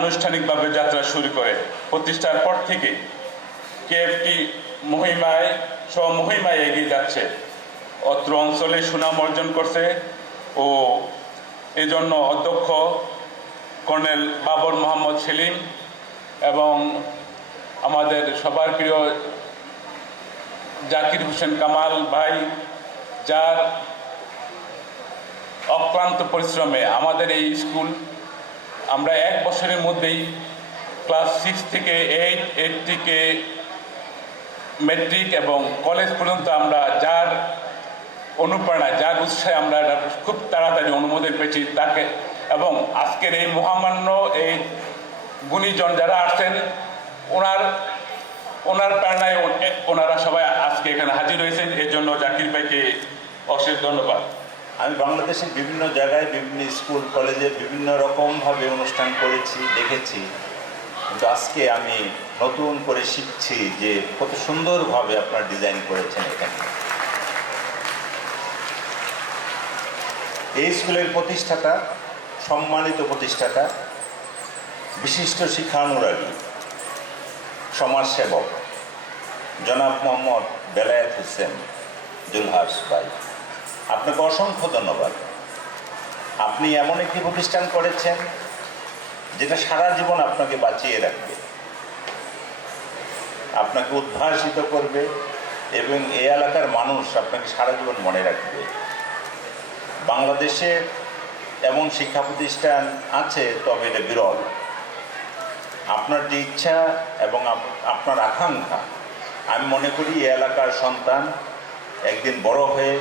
আনুষ্ঠানিকভাবে যাত্রা শুরু করে। প্রতিষ্ঠার পর থেকে কেএফটি মহিমায় এগিয়ে যাচ্ছে, অত্র অঞ্চলে সুনাম অর্জন করছে ও এজন্য অধ্যক্ষ কর্নেল বাবর মোহাম্মদ সেলিম এবং আমাদের সবার প্রিয় জাকির হোসেন কামাল ভাই, যার অক্লান্ত পরিশ্রমে আমাদের এই স্কুল আমরা 1 বছরের মধ্যেই ক্লাস 6 থেকে 8 থেকে মেট্রিক এবং কলেজ পর্যন্ত আমরা যার অনুপ্রেরণায়, যার উৎসাহে আমরা খুব তাড়াতাড়ি অনুমোদন পেয়েছি তাকে, এবং আজকের এই মহামান্য এই গুণীজন যারা আসছেন ওনার প্রেরণায় ওনারা সবাই আজকে এখানে হাজির হয়েছেন। এর জন্য জাকির ভাইকে অশেষ ধন্যবাদ। আমি বাংলাদেশের বিভিন্ন জায়গায় বিভিন্ন স্কুল কলেজে বিভিন্ন রকমভাবে অনুষ্ঠান করেছি, দেখেছি, কিন্তু আজকে আমি নতুন করে শিখছি যে কত সুন্দরভাবে আপনারা ডিজাইন করেছেন এখানে। এই স্কুলের প্রতিষ্ঠাতা, সম্মানিত প্রতিষ্ঠাতা, বিশিষ্ট শিক্ষানুরাগী, সমাজসেবক জনাব মোহাম্মদ বেলায়েত হোসেন জুলহাস ভাই, আপনাকে অসংখ্য ধন্যবাদ। আপনি এমন একটি প্রতিষ্ঠান করেছেন যেটা সারা জীবন আপনাকে বাঁচিয়ে রাখবে, আপনাকে উদ্ভাসিত করবে এবং এই এলাকার মানুষ আপনাকে সারা জীবন মনে রাখবে। বাংলাদেশে এমন শিক্ষা প্রতিষ্ঠান আছে, তবে এটা বিরল। আপনার যে ইচ্ছা এবং আপনার আকাঙ্ক্ষা, আমি মনে করি এই এলাকার সন্তান একদিন বড় হয়ে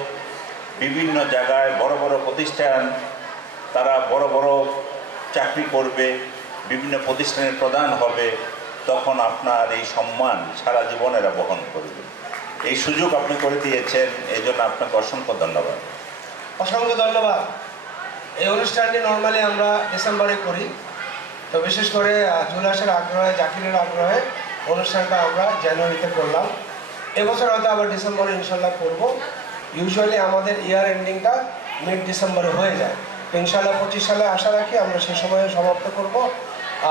বিভিন্ন জায়গায় বড় বড় প্রতিষ্ঠান, তারা বড় বড় চাকরি করবে, বিভিন্ন প্রতিষ্ঠানের প্রধান হবে, তখন আপনার এই সম্মান সারা জীবনেরা বহন করবে। এই সুযোগ আপনি করে দিয়েছেন, এই জন্য আপনাকে অসংখ্য ধন্যবাদ। অসংখ্য ধন্যবাদ। এই অনুষ্ঠানটি নর্মালি আমরা ডিসেম্বরে করি, তো বিশেষ করে জুলাসের আগ্রহে, জাকিরের আগ্রহে অনুষ্ঠানটা আমরা জানুয়ারিতে করলাম। এবছর হয়তো আবার ডিসেম্বরে ইনশাল্লাহ করব। ইউজুয়ালি আমাদের ইয়ার এন্ডিংটা মিড ডিসেম্বরে হয়ে যায়। ইনশাল্লাহ 25 সালে আশা রাখি আমরা সেই সময়ে সমাপ্ত করব।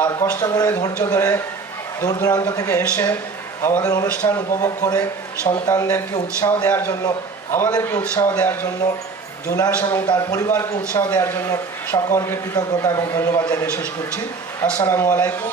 আর কষ্ট করে ধৈর্য ধরে দূর দূরান্ত থেকে এসে আমাদের অনুষ্ঠান উপভোগ করে সন্তানদেরকে উৎসাহ দেওয়ার জন্য, আমাদেরকে উৎসাহ দেওয়ার জন্য, জুলাস এবং তার পরিবারকে উৎসাহ দেওয়ার জন্য সকলকে কৃতজ্ঞতা এবং ধন্যবাদ জানিয়ে শেষ করছি। আসসালামু আলাইকুম।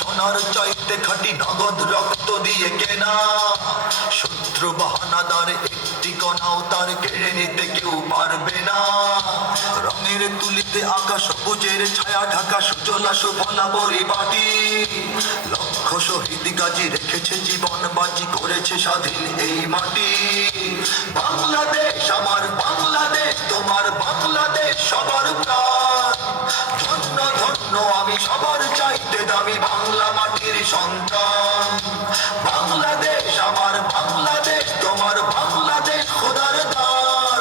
সোনার চাইতে খাটি নগদ রক্ত দিয়ে কেনা, শত্রু বাহানাদার একটি কণাও তার কেড়ে নিতে কেউ পারবে না। রঙের তুলিতে আকাশ সবুজের ছায়া ঢাকা সুজলা সুফলা পরিপাটি, লক্ষ শহীদ গাজী রেখেছে জীবন বাজি, করেছে স্বাধীন এই মাটি। বাংলাদেশ আমার বাংলাদেশ, তোমার বাংলাদেশ সবার প্রাণ। ধন্য ধন্য আমি সবার চাইতে দামি বাংলা মাটির সন্তান। বাংলাদেশ আমার বাংলাদেশ, তোমার বাংলাদেশ খোদার দান।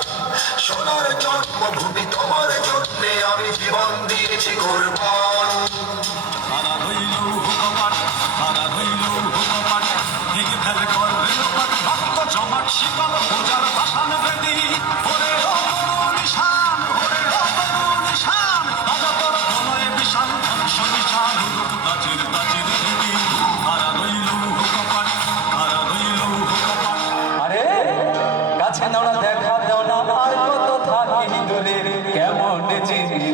সোনার জন্মভূমি, তোমার জন্যে আমি জীবন দিয়েছি কোরবান। আরে কাছে নাও না, দেখা দাও না, আর কত থাকি দূরে, কেমন চিনি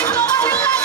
তোমাদের